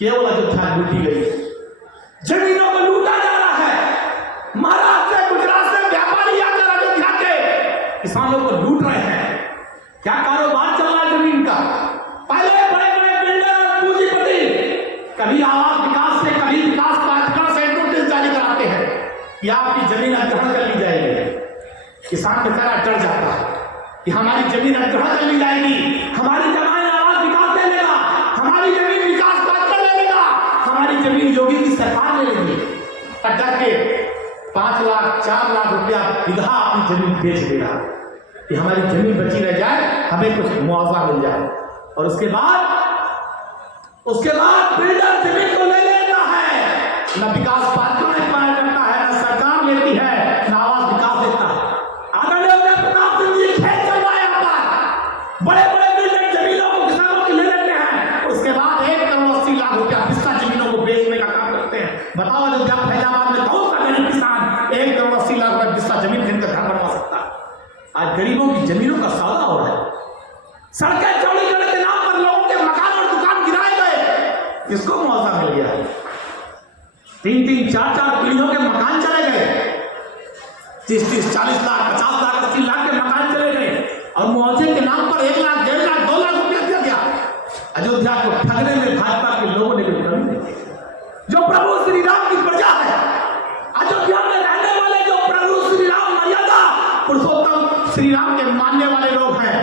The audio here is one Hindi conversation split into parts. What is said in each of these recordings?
केवल अयोध्या लूटी गई, जमीनों को लूटा जा रहा है। महाराष्ट्र से, गुजरात से व्यापारी आकर अयोध्या के किसानों को लूट रहे हैं। क्या कारोबार चल रहा है जमीन का? पहले बड़े बड़े बिल्डर और पूंजीपति कभी आवास विकास से, कभी विकास प्राधिकरण से नोटिस जारी कराते हैं कि आपकी जमीन अधिग्रहण कर ली जाएगी। किसान बेचारा डर जाता है कि हमारी जमीन अधिग्रहण कर ली जाएगी, हमारी जमीन आवास विकास ले लेगा, हमारी जमीन विकास प्राधिकरण ले लेगा, हमारी जमीन योगी की सरकार ले लेगी। डर के 5 लाख 4 लाख रुपया बीघा अपनी जमीन बेच देगा कि हमारी जमीन बची रह जाए, हमें कुछ मुआवजा मिल जाए। और उसके बाद बिल्डर जमीन को ले लेता है, न विकास प्राधिकरण पाया करता है, न सरकार लेती है, न आवास विकास देता है। आदरणीय प्रताप सिंह जी खेल चल रहा है यहाँ पर। बड़े बड़े बिल्डर जमीनों को किसानों की ले लेते हैं, उसके बाद 1 करोड़ 80 लाख रुपया हिस्सा जमीनों को बेचने का काम करते हैं। बताओ अयोध्या फैजाबाद में कौन सा गरीब किसान 1 करोड़ 80 लाख रुपया हिस्सा जमीन खरीद कर घर बनवा सकता है? आज गरीबों की जमीनों का सौदा हो रहा है। सड़कें चौड़ी करने के नाम पर लोगों के मकान और दुकान गिराए गए, किसको मुआवजा मिल गया? 3-3, 4-4 पीढ़ियों के मकान चले गए, 30-30, 40 लाख, 50 लाख, 80 लाख के मकान चले गए और मुआवजे के नाम पर 1 लाख, 1.5 लाख, 2 लाख रुपया दिया गया। अयोध्या को ठगने में भाजपा के लोगों ने कोई कमी नहीं की। जो प्रभु श्री राम की प्रजा है, अयोध्या में रहने वाले जो प्रभु श्री राम मर्यादा पुरुषोत्तम श्री राम के मानने वाले लोग हैं,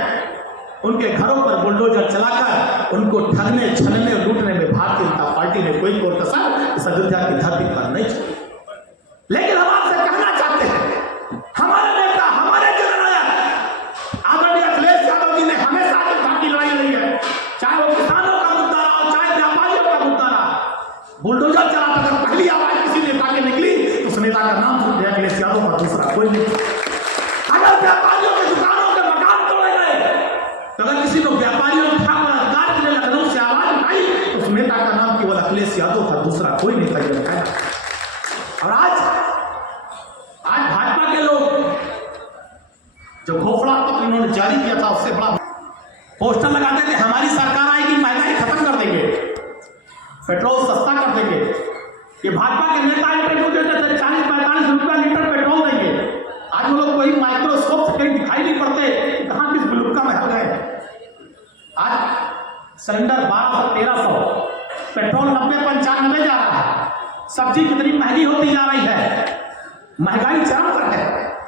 उनके घरों पर बुलडोजर चलाकर उनको ठगने, छलने और लूटने में भारतीय जनता पार्टी ने कोई कोर कसर इस अयोध्या की धरती पर नहीं छोड़ी। लेकिन हम आपसे कहना चाहते हैं, हमारे नेता, हमारे जननायक आदरणीय अखिलेश यादव जी ने हमेशा अयोध्या की लड़ाई लड़ी है। चाहे वो किसानों का मुद्दा रहा, चाहे व्यापारियों का मुद्दा रहा, बुलडोजर चलाकर अगर पहली आवाज किसी नेता की निकली तो उस नेता का नाम अखिलेश यादव का, दूसरा कोई नहीं। अगर व्यापारियों के दुकानों के मकान तोड़े गए, तो अगर किसी को व्यापारियों ने अधिकार के लिए लखनऊ से आवाज उठाई तो उस नेता का नाम केवल अखिलेश यादव था, दूसरा कोई नेता नहीं उठाया। और आज भाजपा के लोग जो घोषणा पत्र इन्होंने जारी किया था, उससे बड़ा पोस्टर लगाते थे, हमारी सरकार आएगी महंगाई खत्म कर देंगे, पेट्रोल सस्ता कर देंगे। ये भाजपा के नेता इंटरव्यू देते थे, 40-45 रुपया लीटर पेट्रोल देंगे। आज वो लोग कोई माइक्रोस्कोप से कहीं दिखाई नहीं पड़ते, कहां किस बुलुक्का में हो गए। आज सिलेंडर 1200-1300, पेट्रोल 90-95 जा रहा है, सब्जी कितनी महंगी होती जा रही है, महंगाई चरम पर है।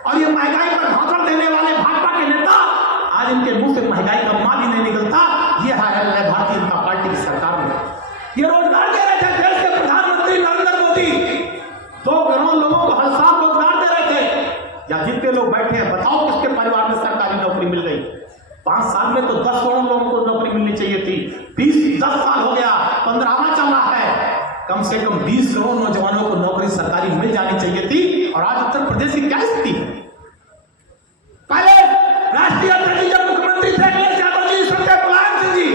और ये महंगाई पर भाषण देने वाले भाजपा के नेता, आज इनके मुंह से महंगाई का मां भी नहीं निकलता। ये हाल है भारतीय जनता पार्टी की सरकार में। ये रोजगार दे रहे थे, देश के प्रधानमंत्री नरेंद्र मोदी 2 करोड़ लोगों को हर साल रोजगार दे रहे थे। या जितने लोग बैठे हैं, बताओ किसके परिवार में सरकारी नौकरी मिल गई? 5 साल में तो 10 करोड़ लोगों को नौकरी मिलनी चाहिए थी। 10 साल हो गया, 15वां चल रहा है, कम से कम 20 करोड़ नौजवानों को नौकरी सरकारी मिल जानी चाहिए थी। और आज उत्तर प्रदेश की क्या स्थिति है? पहले राष्ट्रीय अध्यक्ष जब मुख्यमंत्री थे अखिलेश यादव जी, सत्य मुलायम सिंह जी,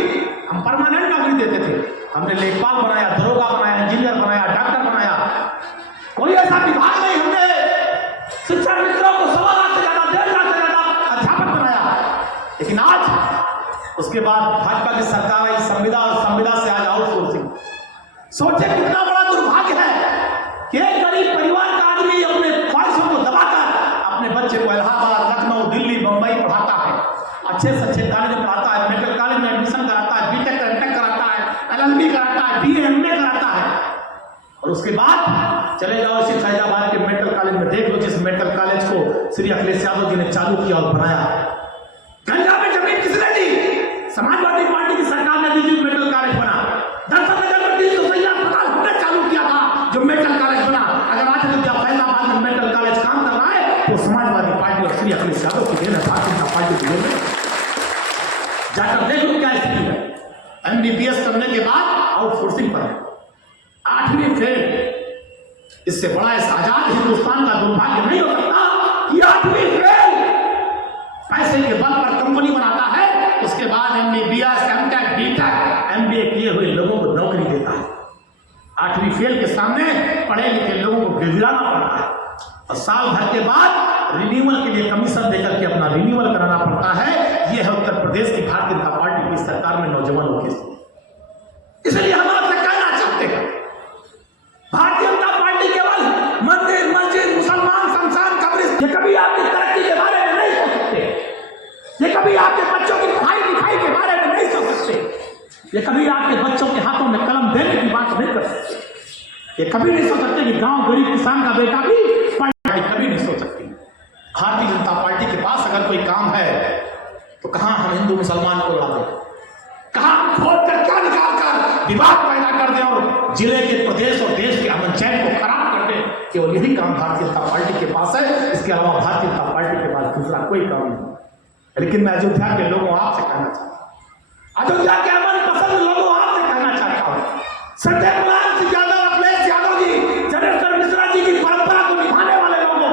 हम परमानेंट नौकरी देते थे। हमने लेखपाल बनाया, दरोगा बनाया, इंजीनियर बनाया, डॉक्टर बनाया, कोई ऐसा विभाग नहीं। हमने शिक्षक मित्रों को 1.25 लाख से ज्यादा, 1.5 लाख से ज्यादा अध्यापक बनाया। लेकिन आज उसके बाद भाजपा की सरकार आई, संविदा और संविदा से आज आउटसोर्सिंग। सोचे कितना बड़ा दुर्भाग्य है कि एक गरीब परिवार का आदमी अपने ख्वाहिशों को दबाकर अपने बच्चे को इलाहाबाद, लखनऊ, दिल्ली, मुंबई पढ़ाता है, अच्छे से अच्छे कॉलेज में पढ़ाता है, मेडिकल कॉलेज में एडमिशन कराता है, बीटेक एमटेक कराता है, एलएलबी कराता है, बीए एमए कराता है। और उसके बाद चले जाओ इसी फैजाबाद के मेडिकल कॉलेज में, देख लो जिस मेडिकल कॉलेज को श्री अखिलेश यादव जी ने चालू किया और बनाया। गंजा में जमीन किसने दी? समाजवादी पार्टी की सरकार ने दी, मेडिकल कॉलेज बना। 10,000 में 300 अस्पताल हमने चालू किया था, जो मेडिकल कॉलेज बना। अगर आज फैजाबाद में मेडिकल कॉलेज काम कर रहा है तो समाजवादी पार्टी और श्री अखिलेश यादव की देन है, भारतीय जनता पार्टी की देन है। जाकर देख लो क्या स्थिति है। एमबीबीएस करने के बाद आउटसोर्सिंग पर है, 8वीं फेल। इससे बड़ा इस आजाद हिंदुस्तान का दुर्भाग्य नहीं हो सकता। ये 8वीं फेल पैसे के बल पर कंपनी बनाता है, उसके बाद एमबीबीएस, एमटेक, बीटेक, एमबीए किए हुए लोगों को नौकरी देता है। 8वीं फेल के सामने पढ़े लिखे लोगों को गिड़गिड़ाना पड़ता है और साल भर के बाद रिन्यूअल के लिए कमीशन देकर के अपना रिन्यूअल कराना पड़ता है। यह है उत्तर प्रदेश की भारतीय जनता पार्टी की सरकार में नौजवानों की स्थिति। इसलिए हम आपसे कहना चाहते कभी आपके बच्चों की पढ़ाई लिखाई के बारे में नहीं सोच सकते, ये कभी आपके बच्चों के हाथों में कलम देने की बात नहीं कर सकते, ये कभी नहीं सोच सकते कि गांव गरीब किसान का बेटा भी पढ़ाई, कभी नहीं सोच सकती। भारतीय जनता पार्टी के पास अगर कोई काम है तो कहां हम हिंदू मुसलमान को ला दें, कहां खोद कर क्या निकाल कर विवाद पैदा कर दें और जिले के प्रदेश और देश के अमन चैन को खराब कर दें, केवल यही काम भारतीय जनता पार्टी के पास है। इसके अलावा भारतीय जनता पार्टी के पास दूसरा कोई काम नहीं। लेकिन मैं अयोध्या के लोगों आपसे कहना चाहता हूं, अयोध्या के अमन पसंद लोगों आपसे कहना चाहता हूं, संजय कुमार सिंह यादव, अखिलेश यादव जी, जनेश्वर मिश्रा जी की परंपरा को निभाने वाले लोगों,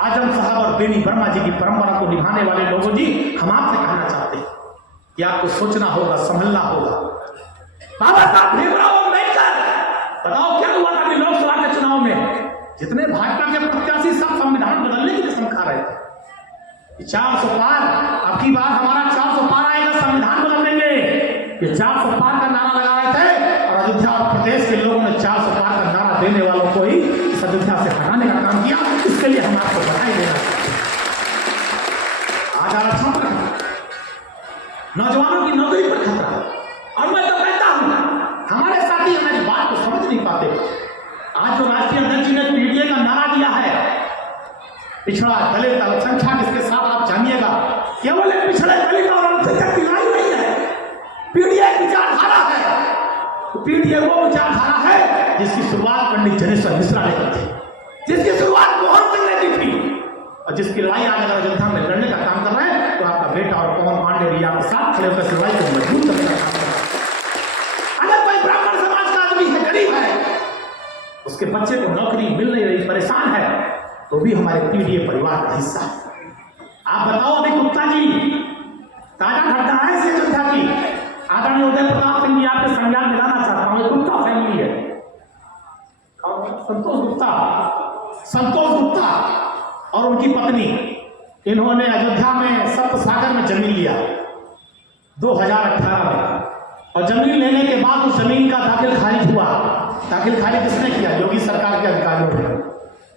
आजम साहब और बेनी वर्मा जी की परंपरा को निभाने वाले लोगों जी, हम आपसे कहना चाहते हैं कि आपको सोचना होगा, संभलना होगा। बाबा साहब भीमराव अम्बेडकर, बताओ क्या हुआ था कि लोकसभा के चुनाव में जितने भाजपा के प्रत्याशी सब संविधान बदलने की कसम खा रहे थे, 400 पार, अब की बार हमारा 400 पार आएगा, संविधान बदल देंगे, ये 400 पार का नारा लगा रहे थे और अयोध्या और प्रदेश के लोगों ने 400 पार का नारा देने वालों को ही इस अयोध्या से हटाने का काम किया। इसके लिए हम आपको बधाई देना चाहते हैं। आज आरक्षण पर नौजवानों की नौकरी पर खतरा, और मैं तो कहता हूं हमारे साथी हमारी बात को समझ नहीं पाते। आज जो राष्ट्रीय अध्यक्ष जी ने पीडीए का नारा दिया है, पिछड़ा दलित अल्पसंख्यक, इसके साथ आप जानिएगा केवल एक पिछड़े दलित और अल्पसंख्यक की लड़ाई नहीं है, पीडीए एक विचारधारा है। पीडीए वो विचारधारा है जिसकी शुरुआत पंडित जनेश्वर मिश्रा ने की थी, जिसकी शुरुआत मोहन सिंह ने की थी, और जिसकी लड़ाई आज अगर अयोध्या में लड़ने का काम कर रहे हैं तो आपका बेटा और पवन पांडे भी आपके साथ खड़े होकर लड़ाई को मजबूत करने का काम कर रहे हैं। अगर कोई ब्राह्मण समाज का आदमी है, गरीब है, उसके बच्चे को नौकरी मिल नहीं रही, परेशान है, तो भी हमारे पीडीए परिवार का हिस्सा है। आप बताओ, अभी गुप्ता जी ताजा घटना है इस अयोध्या की, आदरणीय उदय प्रताप सिंह जी आपके संज्ञान में लाना चाहता हूं। गुप्ता फैमिली है, संतोष गुप्ता और उनकी पत्नी, इन्होंने अयोध्या में सप्तसागर में जमीन लिया 2018 में, और जमीन लेने के बाद उस जमीन का दाखिल खारिज हुआ। दाखिल खारिज किसने किया? योगी सरकार के अधिकारियों ने।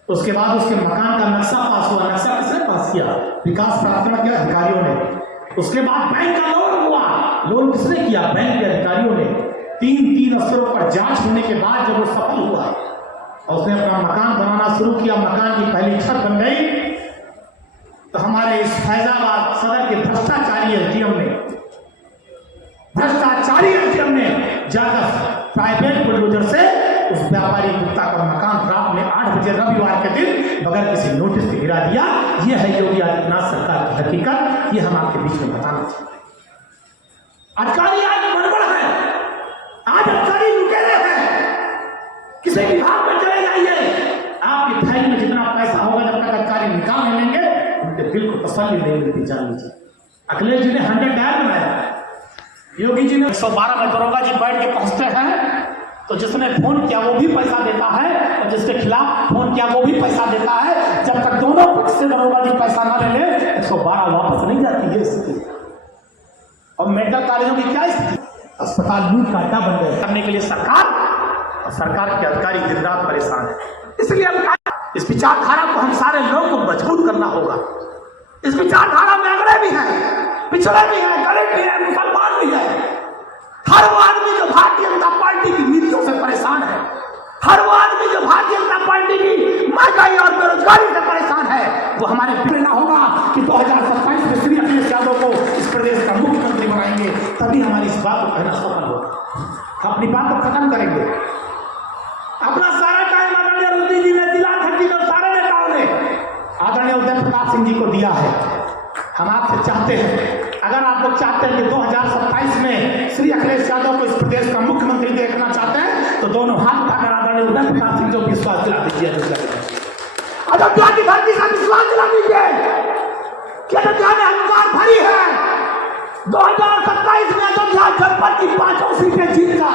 उसके बाद उसके मकान का नक्शा पास हुआ। नक्शा किसने पास किया? विकास प्राधिकरण के अधिकारियों ने। उसके बाद बैंक का लोन हुआ। लोन किसने किया? बैंक के अधिकारियों ने। 3 स्तरों पर जांच होने के बाद जब वो सफल हुआ और उसने अपना मकान बनाना शुरू किया, मकान की पहली छत बन गई, तो हमारे इस फैजाबाद सदर के भ्रष्टाचारी एसडीएम ने जाकर प्राइवेट बुलडोजर से उस व्यापारी गुप्ता का मकान रात में 8 बजे रविवार के दिन बगैर किसी नोटिस के गिरा दिया। यह है योगी आदित्यनाथ सरकार की हकीकत, ये हम आपके बीच में बताना चाहते हैं। अधिकारी आज गड़बड़ है, आज अधिकारी लुटेरे हैं। किसी विभाग में चले जाइए, आपकी थैली में जितना पैसा होगा जब तक अधिकारी निकाल नहीं लेंगे उनके दिल को तसल्ली नहीं मिलती। जान लीजिए, अखिलेश जी ने 100 डायल बनाया, योगी जी ने 112 में दरोगा जी बैठ के पहुंचते हैं तो जिसने फोन किया वो भी पैसा देता है और जिसके खिलाफ फोन किया वो भी पैसा देता है। जब तक दोनों पक्ष से दरोगा जी पैसा ना ले ले 112 वापस नहीं जाती है स्थिति। और मेडिकल कॉलेजों की क्या स्थिति? अस्पताल लूट का अड्डा बन गए। करने के लिए सरकार और सरकार के अधिकारी दिन रात परेशान है। इसलिए इस विचारधारा को हम सारे लोगों को मजबूत करना होगा। इस विचारधारा में अगड़े भी हैं, पिछड़े भी हैं, गरीब भी हैं, मुसलमान भी हैं। हर वो आदमी जो भारतीय जनता पार्टी की नीतियों से परेशान है, हर वो आदमी जो भारतीय जनता पार्टी की महंगाई और बेरोजगारी से परेशान है, वो हमारे प्रेरणा होगा कि 2027 में श्री अखिलेश यादव को इस प्रदेश का मुख्यमंत्री बनाएंगे। तभी हमारी इस बात को कहना सफल होगा। अपनी बात को खत्म करेंगे। अपना सारा टाइम आदरणीय रुद्री जी ने, जिला अध्यक्ष जी ने, सारे नेताओं ने आदरणीय उदय प्रताप सिंह जी को दिया है। हम आपसे चाहते हैं, अगर आप लोग चाहते हैं कि 2027 में श्री अखिलेश यादव को इस प्रदेश का मुख्यमंत्री देखना चाहते हैं तो दोनों हाथ उठाकर आदरणीय उदय प्रताप सिंह जी को विश्वास दिला दीजिए। अयोध्या की धरती का विश्वास दिला दीजिए कि अयोध्या में हंकार भरी है। 2027 में अयोध्या जनपद की 5 सीटें जीतकर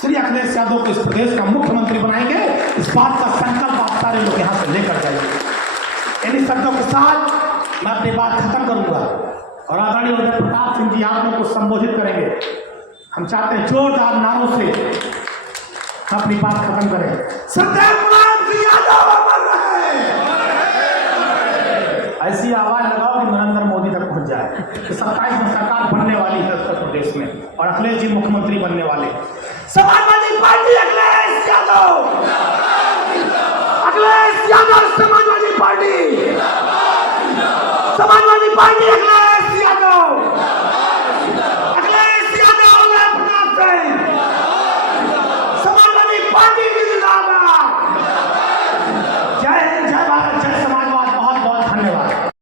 श्री अखिलेश यादव को इस प्रदेश का मुख्यमंत्री बनाएंगे। इस बात का संकल्प आप सारे लोग यहाँ से लेकर जाइए। इन्हीं शब्दों के साथ मैं अपनी बात खत्म करूंगा और आदरणीय उदय प्रताप सिंह जी आप लोगों को संबोधित करेंगे। हम चाहते हैं जोरदार नारों से अपनी बात खत्म करें। सत्य सिंह यादव अमर रहे। ऐसी आवाज लगाओ कि नरेंद्र मोदी तक कि 27 में सरकार बनने वाली है उत्तर प्रदेश में और अखिलेश जी मुख्यमंत्री बनने वाले। Samajwadi party Akhilesh Yadav, Akhilesh Yadav Samajwadi party, Samajwadi party Akhilesh Yadav.